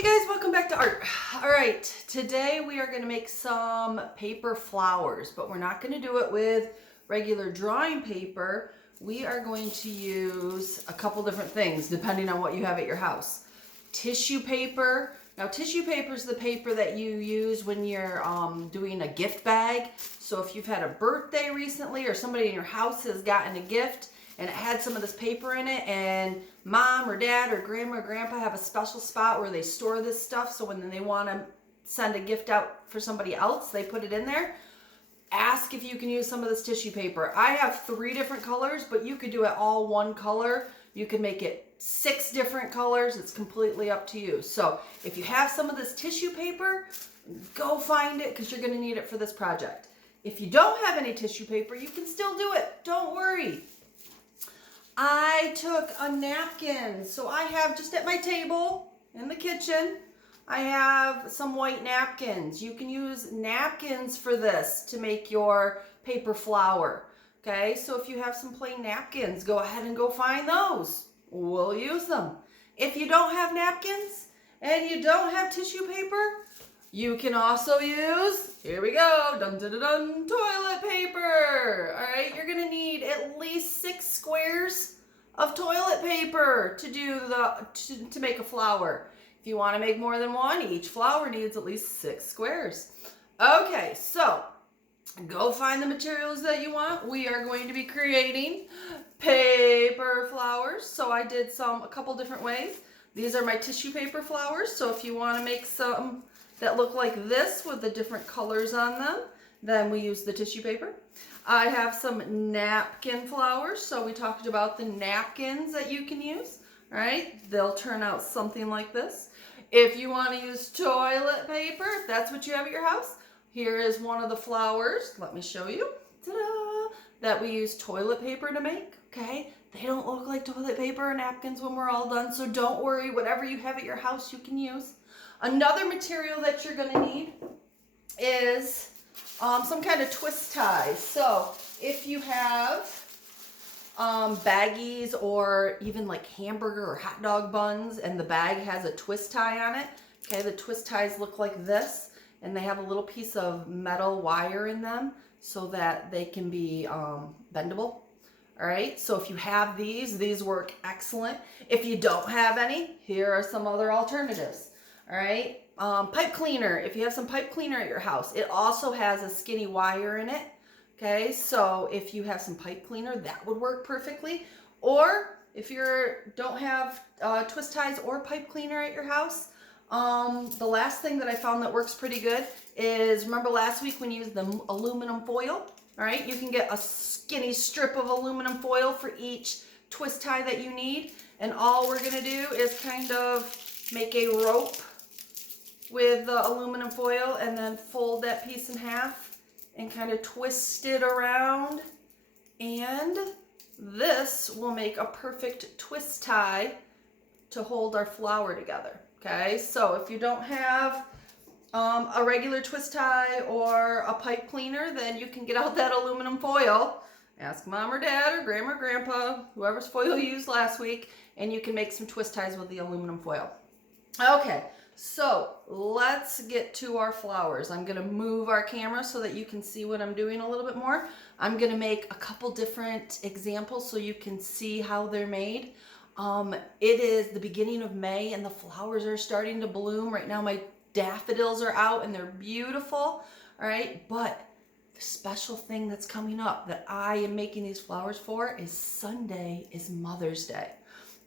Hey guys, welcome back to art. All right, today we are going to make some paper flowers, but we're not going to do it with regular drawing paper. We are going to use a couple different things depending on what you have at your house. Tissue paper. Now, tissue paper is the paper that you use when you're doing a gift bag. So if you've had a birthday recently or somebody in your house has gotten a gift and it had some of this paper in it, and mom or dad or grandma or grandpa have a special spot where they store this stuff, so when they want to send a gift out for somebody else, they put it in there. Ask if you can use some of this tissue paper. I have 3 different colors, but you could do it all one color. You can make it 6 different colors. It's completely up to you. So if you have some of this tissue paper, go find it because you're going to need it for this project. If you don't have any tissue paper, you can still do it. Don't worry. I took a napkin, so I have just at my table in the kitchen, I have some white napkins. You can use napkins for this to make your paper flower. Okay, so if you have some plain napkins, go ahead and go find those. We'll use them. If you don't have napkins and you don't have tissue paper, you can also use, here we go, dun dun dun dun, toilet paper. All right, you're gonna need at least 6 squares of toilet paper to do to make a flower. If you want to make more than one, each flower needs at least 6 squares. Okay, so go find the materials that you want. We are going to be creating paper flowers. So I did a couple different ways. These are my tissue paper flowers. So if you want to make some that look like this with the different colors on them, then we use the tissue paper. I have some napkin flowers. So we talked about the napkins that you can use. All right, they'll turn out something like this. If you want to use toilet paper, if that's what you have at your house, here is one of the flowers. Let me show you. Ta-da! That we use toilet paper to make. Okay, they don't look like toilet paper or napkins when we're all done, so don't worry. Whatever you have at your house, you can use. Another material that you're going to need is some kind of twist tie. So if you have baggies or even like hamburger or hot dog buns and the bag has a twist tie on it, okay, the twist ties look like this and they have a little piece of metal wire in them so that they can be bendable. All right, so if you have these work excellent. If you don't have any, here are some other alternatives. All right, pipe cleaner. If you have some pipe cleaner at your house, it also has a skinny wire in it. Okay, so if you have some pipe cleaner, that would work perfectly. Or if you don't have twist ties or pipe cleaner at your house, the last thing that I found that works pretty good is, remember last week when you used the aluminum foil? All right, you can get a skinny strip of aluminum foil for each twist tie that you need. And all we're gonna do is kind of make a rope with the aluminum foil and then fold that piece in half and kind of twist it around, and this will make a perfect twist tie to hold our flower together. Okay, so if you don't have a regular twist tie or a pipe cleaner, then you can get out that aluminum foil. Ask mom or dad or grandma or grandpa, whoever's foil you used last week, and you can make some twist ties with the aluminum foil. Okay, so let's get to our flowers. I'm gonna move our camera so that you can see what I'm doing a little bit more. I'm gonna make a couple different examples so you can see how they're made. It is the beginning of May and the flowers are starting to bloom. Right now my daffodils are out and they're beautiful. All right, but the special thing that's coming up that I am making these flowers for is Sunday is Mother's Day.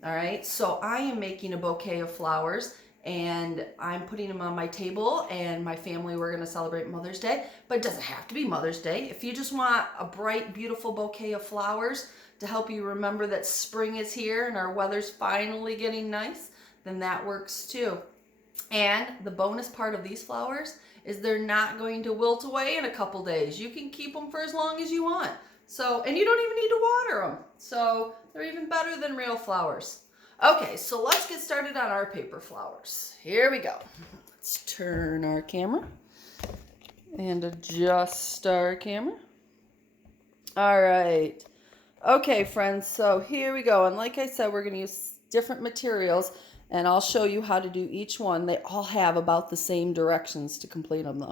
All right, so I am making a bouquet of flowers and I'm putting them on my table, and my family, we're gonna celebrate Mother's Day, but it doesn't have to be Mother's Day. If you just want a bright, beautiful bouquet of flowers to help you remember that spring is here and our weather's finally getting nice, then that works too. And the bonus part of these flowers is they're not going to wilt away in a couple days. You can keep them for as long as you want. So, and you don't even need to water them. So they're even better than real flowers. Okay, so let's get started on our paper flowers. Here we go. Let's turn our camera and adjust our camera. All right. Okay, friends, so here we go. And like I said, we're going to use different materials. And I'll show you how to do each one. They all have about the same directions to complete them though.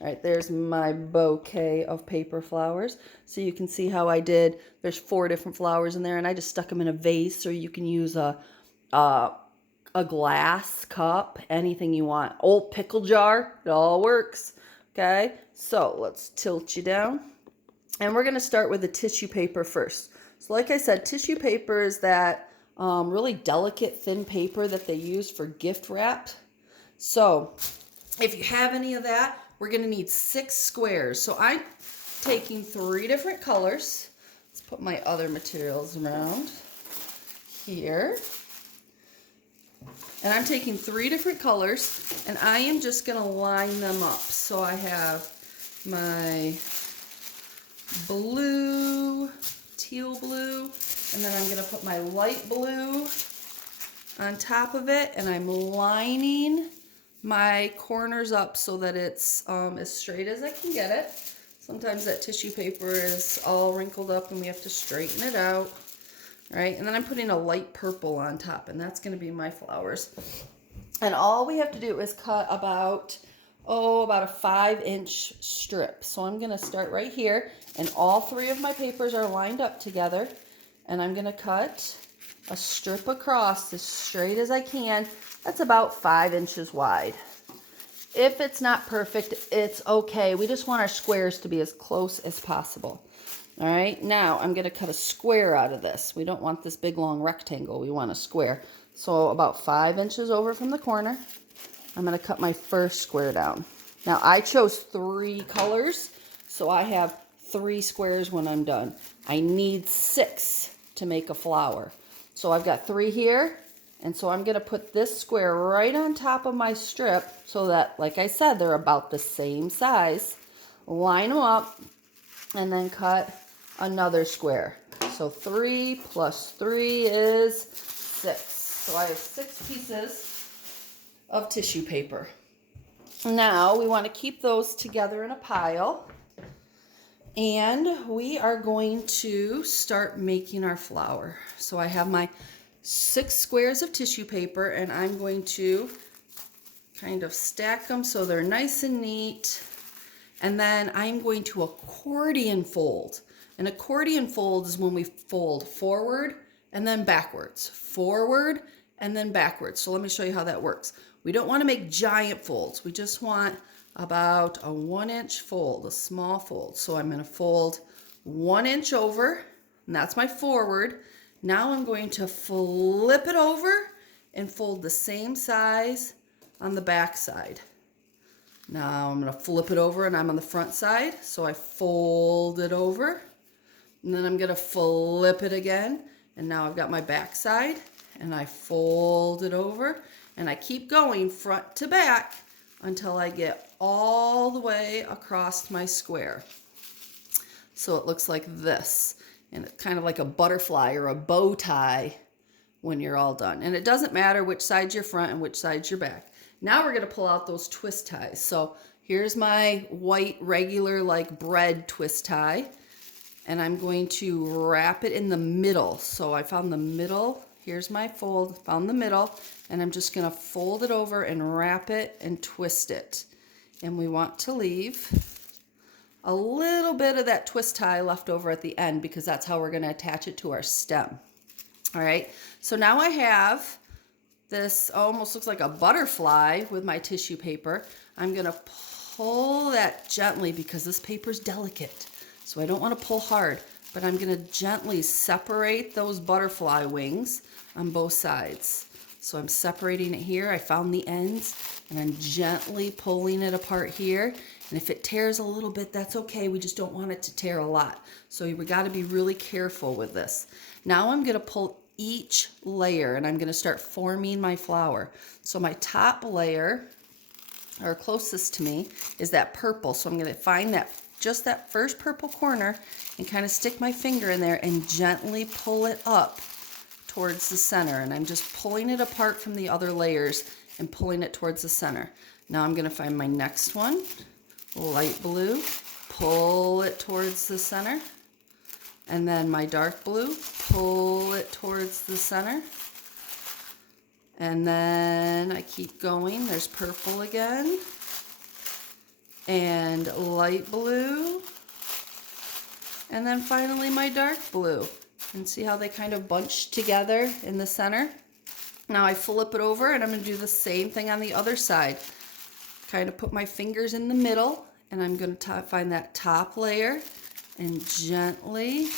All right, there's my bouquet of paper flowers. So you can see how I did. There's 4 different flowers in there, and I just stuck them in a vase, or you can use a glass cup, anything you want. Old pickle jar, it all works. Okay, so let's tilt you down. And we're gonna start with the tissue paper first. So like I said, tissue paper is that really delicate thin paper that they use for gift wrap. So if you have any of that, we're gonna need 6 squares. So I'm taking 3 different colors. Let's put my other materials around here. And I'm taking 3 different colors, and I am just gonna line them up. So I have my blue, teal blue, and then I'm gonna put my light blue on top of it, and I'm lining my corners up so that it's as straight as I can get it. Sometimes that tissue paper is all wrinkled up and we have to straighten it out. Right, and then I'm putting a light purple on top, and that's gonna be my flowers. And all we have to do is cut about a 5-inch strip. So I'm gonna start right here, and all 3 of my papers are lined up together, and I'm gonna cut a strip across as straight as I can. That's about 5 inches wide. If it's not perfect, it's okay. We just want our squares to be as close as possible. All right, now I'm gonna cut a square out of this. We don't want this big long rectangle, we want a square. So about 5 inches over from the corner, I'm gonna cut my first square down. Now I chose 3 colors, so I have 3 squares when I'm done. I need 6 to make a flower. So I've got 3 here, and so I'm gonna put this square right on top of my strip so that, like I said, they're about the same size. Line them up, and then cut another square. So 3 plus 3 is 6. So I have 6 pieces of tissue paper. Now we want to keep those together in a pile, and we are going to start making our flower. So I have my 6 squares of tissue paper, and I'm going to kind of stack them so they're nice and neat. And then I'm going to accordion fold. An accordion fold is when we fold forward and then backwards, forward and then backwards. So let me show you how that works. We don't want to make giant folds. We just want about a 1-inch fold, a small fold. So I'm going to fold 1 inch over, and that's my forward. Now I'm going to flip it over and fold the same size on the back side. Now I'm going to flip it over, and I'm on the front side, so I fold it over, and then I'm going to flip it again, and now I've got my back side, and I fold it over, and I keep going front to back until I get all the way across my square. So it looks like this, and it's kind of like a butterfly or a bow tie when you're all done. And it doesn't matter which side's your front and which side's your back. Now we're going to pull out those twist ties. So here's my white regular like bread twist tie, and I'm going to wrap it in the middle. So I found the middle. Here's my fold, found the middle, and I'm just going to fold it over and wrap it and twist it. And we want to leave a little bit of that twist tie left over at the end because that's how we're going to attach it to our stem. All right, so now I have this almost looks like a butterfly with my tissue paper. I'm going to pull that gently because this paper's delicate. So I don't want to pull hard, but I'm going to gently separate those butterfly wings on both sides. So I'm separating it here. I found the ends, and I'm gently pulling it apart here. And if it tears a little bit, that's okay. We just don't want it to tear a lot. So we got to be really careful with this. Now I'm going to pull each layer, and I'm going to start forming my flower. So my top layer, or closest to me, is that purple. So I'm going to find that just that first purple corner and kind of stick my finger in there and gently pull it up towards the center. And I'm just pulling it apart from the other layers and pulling it towards the center. Now I'm going to find my next one, light blue, pull it towards the center. And then my dark blue, pull it towards the center. And then I keep going. There's purple again. And light blue. And then finally my dark blue. And see how they kind of bunch together in the center? Now I flip it over and I'm going to do the same thing on the other side. Kind of put my fingers in the middle and I'm going to find that top layer and gently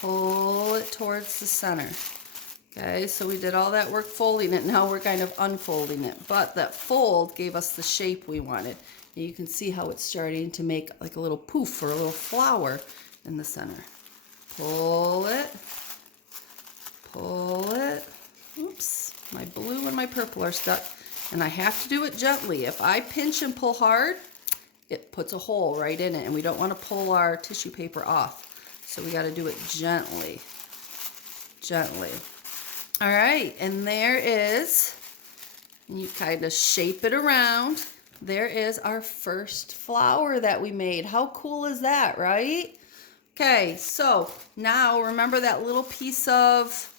pull it towards the center. Okay, so we did all that work folding it. Now we're kind of unfolding it. But that fold gave us the shape we wanted. And you can see how it's starting to make like a little poof or a little flower in the center. Pull it. Pull it. Oops, my blue and my purple are stuck. And I have to do it gently. If I pinch and pull hard, it puts a hole right in it. And we don't want to pull our tissue paper off. So we got to do it gently. Gently. All right, and there is, and you kind of shape it around. There is our first flower that we made. How cool is that, right? Okay, so now remember that little piece of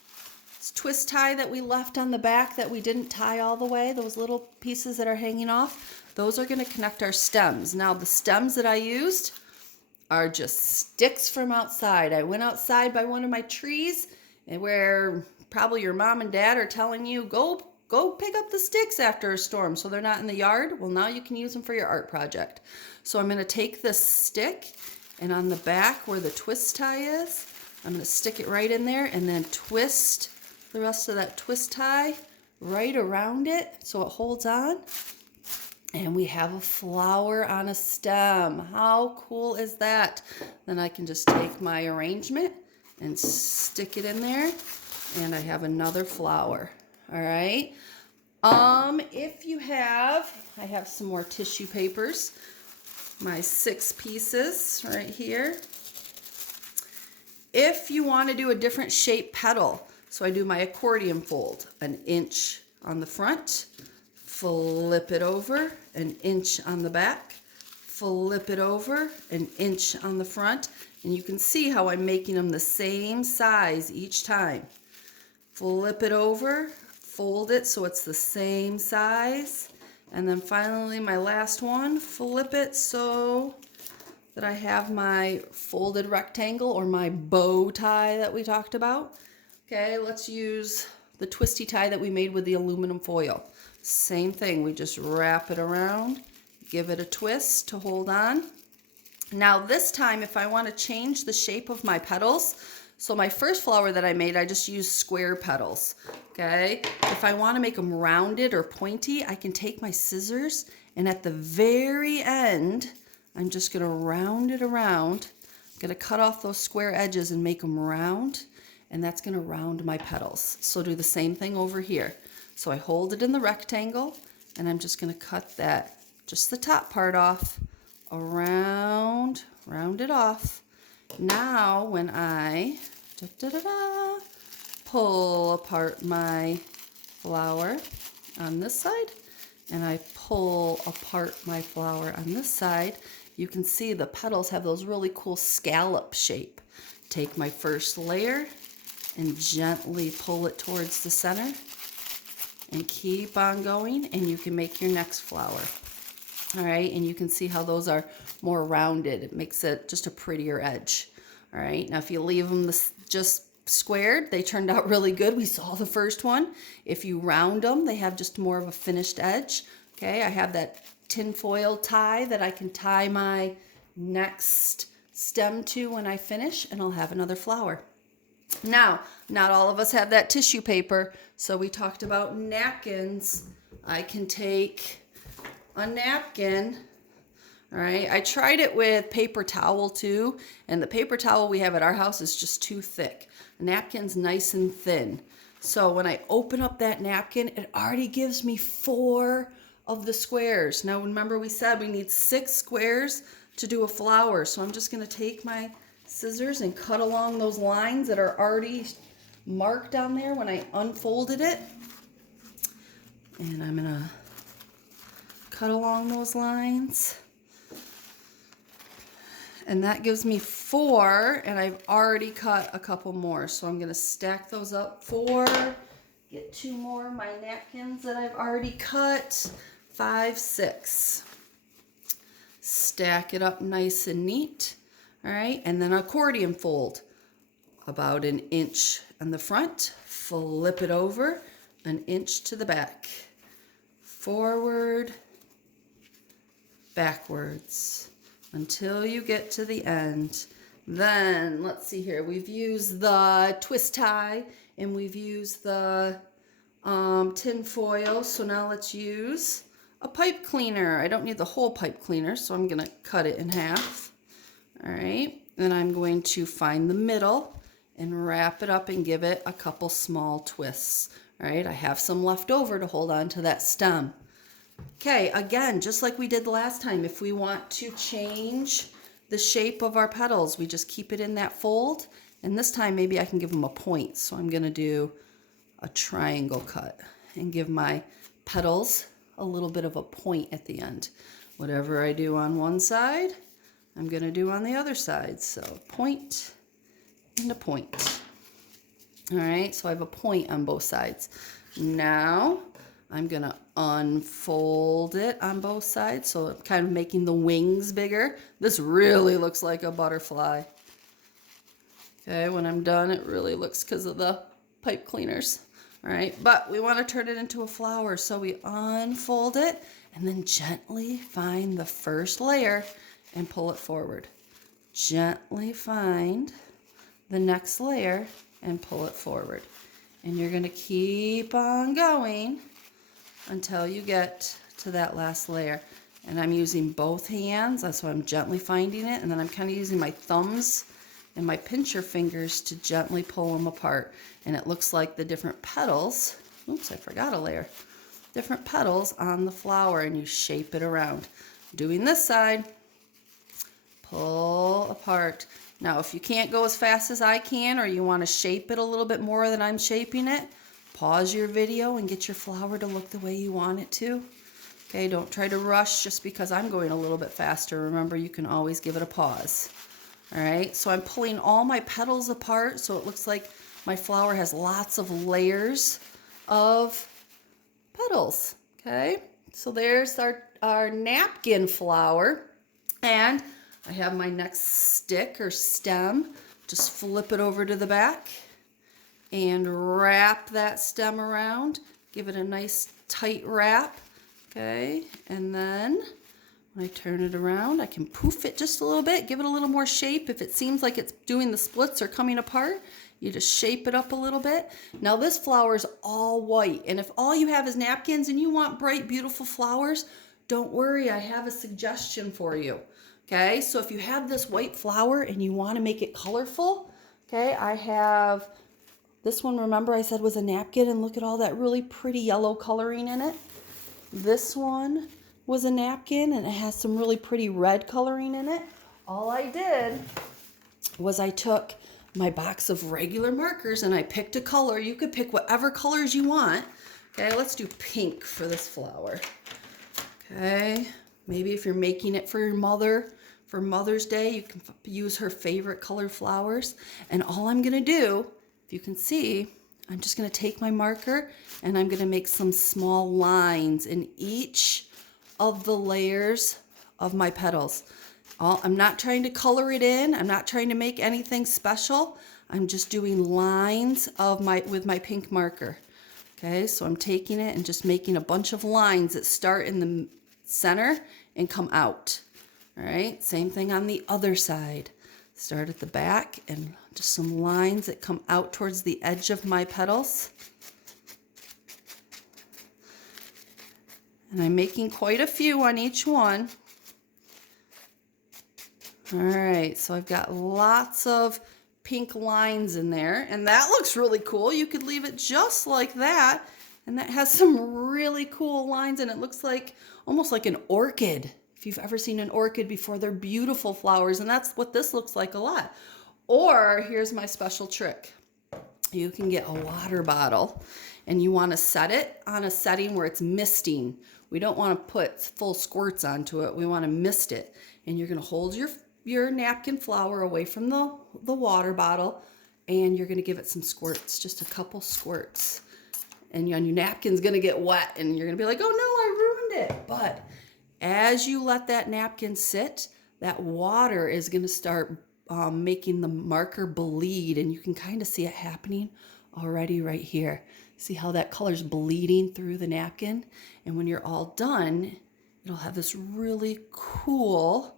twist tie that we left on the back that we didn't tie all the way? Those little pieces that are hanging off? Those are going to connect our stems. Now the stems that I used are just sticks from outside. I went outside by one of my trees and where probably your mom and dad are telling you, go pick up the sticks after a storm so they're not in the yard. Well, now you can use them for your art project. So I'm going to take this stick and on the back where the twist tie is, I'm going to stick it right in there and then twist the rest of that twist tie right around it so it holds on. And we have a flower on a stem. How cool is that? Then I can just take my arrangement and stick it in there. And I have another flower. All right. If you have, I have some more tissue papers. My 6 pieces right here. If you want to do a different shape petal, so I do my accordion fold, 1 inch on the front, flip it over, 1 inch on the back, flip it over, 1 inch on the front, and you can see how I'm making them the same size each time. Flip it over, fold it so it's the same size, and then finally my last one, flip it so that I have my folded rectangle or my bow tie that we talked about. Okay, let's use the twisty tie that we made with the aluminum foil. Same thing, we just wrap it around, give it a twist to hold on. Now this time, if I want to change the shape of my petals, so my first flower that I made, I just used square petals, okay? If I want to make them rounded or pointy, I can take my scissors and at the very end, I'm just going to round it around. I'm going to cut off those square edges and make them round, and that's going to round my petals. So do the same thing over here. So I hold it in the rectangle, and I'm just going to cut that, just the top part off, around, round it off. Now when I pull apart my flower on this side and I pull apart my flower on this side, you can see the petals have those really cool scallop shape. Take my first layer and gently pull it towards the center and keep on going, and you can make your next flower. All right, and you can see how those are more rounded. It makes it just a prettier edge. All right, now if you leave them just squared, they turned out really good. We saw the first one. If you round them, they have just more of a finished edge. Okay, I have that tinfoil tie that I can tie my next stem to when I finish, and I'll have another flower. Now, not all of us have that tissue paper, so we talked about napkins. I can take a napkin. All right, I tried it with paper towel too, and the paper towel we have at our house is just too thick. The napkin's nice and thin. So when I open up that napkin, it already gives me 4 of the squares. Now remember we said we need 6 squares to do a flower. So I'm just gonna take my scissors and cut along those lines that are already marked on there when I unfolded it. And I'm gonna cut along those lines. And that gives me 4, and I've already cut a couple more. So I'm gonna stack those up, 4 Get 2 more of my napkins that I've already cut. 5, 6. Stack it up nice and neat. All right, and then accordion fold. About 1 inch on the front. Flip it over 1 inch to the back. Forward, backwards, until you get to the end. Then, let's see here, we've used the twist tie and we've used the tin foil, so now let's use a pipe cleaner. I don't need the whole pipe cleaner, so I'm gonna cut it in half. All right, then I'm going to find the middle and wrap it up and give it a couple small twists. All right, I have some left over to hold on to that stem. Okay, again, just like we did last time, if we want to change the shape of our petals, we just keep it in that fold. And this time maybe I can give them a point. So I'm gonna do a triangle cut and give my petals a little bit of a point at the end. Whatever I do on one side, I'm gonna do on the other side. So point and a point. All right, so I have a point on both sides. Now I'm gonna unfold it on both sides, so I'm kind of making the wings bigger. This really looks like a butterfly. Okay, when I'm done, it really looks because of the pipe cleaners. All right, but we want to turn it into a flower, so we unfold it and then gently find the first layer and pull it forward. Gently find the next layer and pull it forward. And you're gonna keep on going until you get to that last layer. And I'm using both hands, that's why I'm gently finding it, and then I'm kind of using my thumbs and my pincher fingers to gently pull them apart. And it looks like the different petals, oops, I forgot a layer, different petals on the flower, and you shape it around. Doing this side, pull apart. Now, if you can't go as fast as I can, or you want to shape it a little bit more than I'm shaping it, pause your video and get your flower to look the way you want it to. Okay, don't try to rush just because I'm going a little bit faster. Remember, you can always give it a pause. All right, so I'm pulling all my petals apart so it looks like my flower has lots of layers of petals. Okay, so there's our napkin flower. And I have my next stick or stem. Just flip it over to the back and wrap that stem around. Give it a nice tight wrap, okay? And then when I turn it around, I can poof it just a little bit, give it a little more shape. If it seems like it's doing the splits or coming apart, you just shape it up a little bit. Now this flower is all white, and if all you have is napkins and you want bright, beautiful flowers, don't worry, I have a suggestion for you. Okay, so if you have this white flower and you want to make it colorful, okay, I have this one, remember I said was a napkin, and look at all that really pretty yellow coloring in it. This one was a napkin and it has some really pretty red coloring in it. All I did was I took my box of regular markers and I picked a color. You could pick whatever colors you want. Okay, let's do pink for this flower. Okay, maybe if you're making it for your mother, for Mother's Day, you can use her favorite color flowers. And all I'm gonna do, if you can see, I'm just gonna take my marker and I'm gonna make some small lines in each of the layers of my petals. I'm not trying to color it in. I'm not trying to make anything special. I'm just doing lines with my pink marker. Okay, so I'm taking it and just making a bunch of lines that start in the center and come out. All right, same thing on the other side. Start at the back and just some lines that come out towards the edge of my petals. And I'm making quite a few on each one. All right, so I've got lots of pink lines in there, and that looks really cool. You could leave it just like that, and that has some really cool lines, and it looks like almost like an orchid. If you've ever seen an orchid before, they're beautiful flowers, and that's what this looks like a lot. Or here's my special trick. You can get a water bottle, and you want to set it on a setting where it's misting. We don't want to put full squirts onto it. We want to mist it, and you're going to hold your napkin flower away from the water bottle, and you're going to give it some squirts, just a couple squirts. and your napkin's gonna get wet and you're gonna be like, oh no, I ruined it. But as you let that napkin sit, that water is gonna start making the marker bleed, and you can kind of see it happening already right here. See how that color's bleeding through the napkin? And when you're all done, it'll have this really cool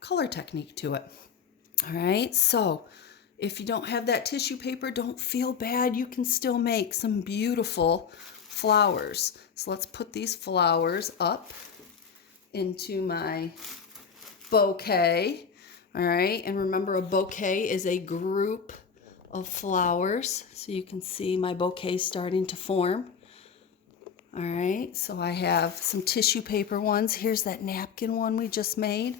color technique to it. All right, so if you don't have that tissue paper, don't feel bad. You can still make some beautiful flowers. So let's put these flowers up into my bouquet. All right, and remember, a bouquet is a group of flowers. So you can see my bouquet starting to form. All right, so I have some tissue paper ones. Here's that napkin one we just made.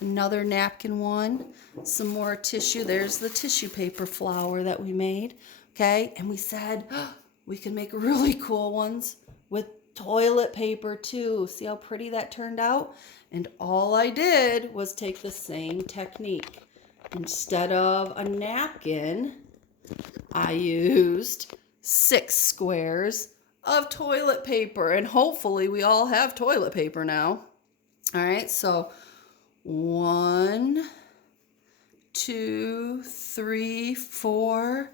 Another napkin one, some more tissue. There's the tissue paper flower that we made, okay? And we said we can make really cool ones with toilet paper too. See how pretty that turned out? And all I did was take the same technique. Instead of a napkin, I used 6 squares of toilet paper, and hopefully we all have toilet paper now. All right, so 1, 2, 3, 4,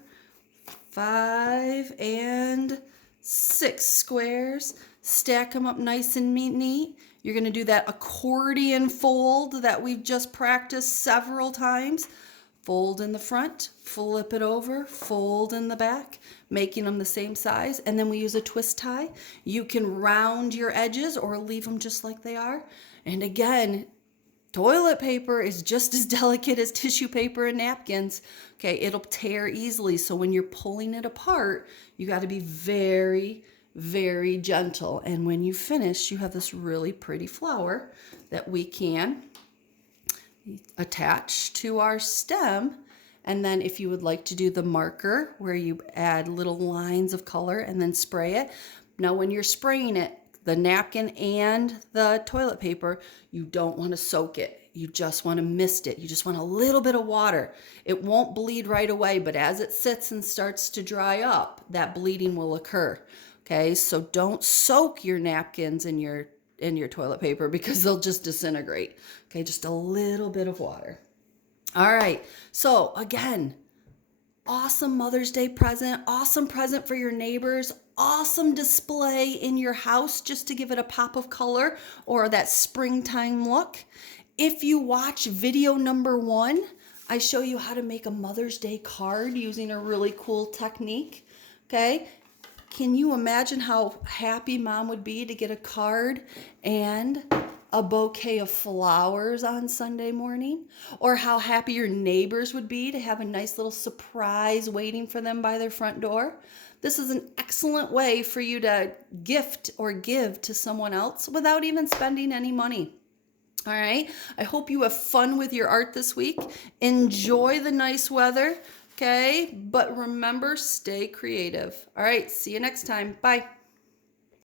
5, and 6 squares. Stack them up nice and neat. You're going to do that accordion fold that we've just practiced several times. Fold in the front, flip it over, fold in the back, making them the same size. And then we use a twist tie. You can round your edges or leave them just like they are. And again, toilet paper is just as delicate as tissue paper and napkins. Okay, it'll tear easily. So when you're pulling it apart, you got to be very, very gentle. And when you finish, you have this really pretty flower that we can attach to our stem. And then if you would like to do the marker where you add little lines of color and then spray it. Now when you're spraying it, the napkin and the toilet paper, you don't want to soak it. You just want to mist it. You just want a little bit of water. It won't bleed right away, but as it sits and starts to dry up, that bleeding will occur. Okay, so don't soak your napkins in your toilet paper because they'll just disintegrate. Okay, just a little bit of water. All right, so again, awesome Mother's Day present, awesome present for your neighbors, awesome display in your house just to give it a pop of color or that springtime look. If you watch video number 1, I show you how to make a Mother's Day card using a really cool technique, okay? Can you imagine how happy mom would be to get a card and a bouquet of flowers on Sunday morning? Or how happy your neighbors would be to have a nice little surprise waiting for them by their front door? This is an excellent way for you to gift or give to someone else without even spending any money. All right, I hope you have fun with your art this week. Enjoy the nice weather, okay? But remember, stay creative. All right, see you next time. Bye.